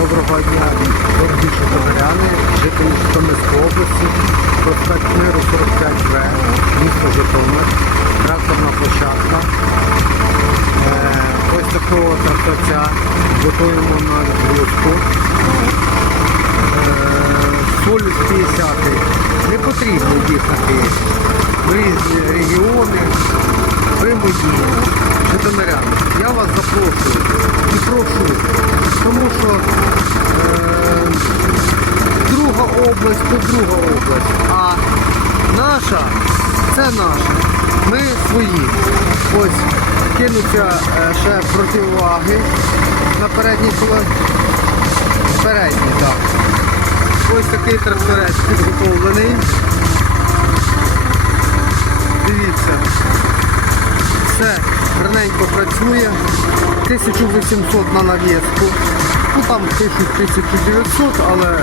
Доброго дня, дорогі житомиряни, жителі Житомирської області, проспект Миру 45В, місто Житомир, тракторна площадка. Е, Ось такого тракторця готуємо на відгрузку. Е, Солюс 50 не потрібно їхати в різні регіони, область то друга область, а наша це наша. Ми свої. Ось кинуться е, ще противаги на передній коле. Передній, так. Ось такий тракторець підготовлений. Дивіться. Все гарненько працює. 1800 на навіску. Ну там пишуть 1900, але е,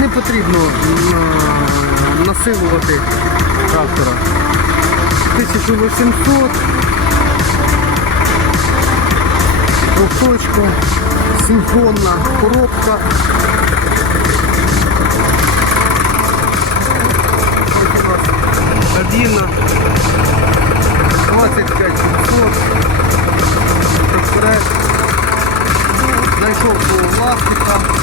не потрібно е, насилувати трактора. 1800 рухочку, синхронна коробка. Ось у нас кабіна. 25 700. Знайшов власника.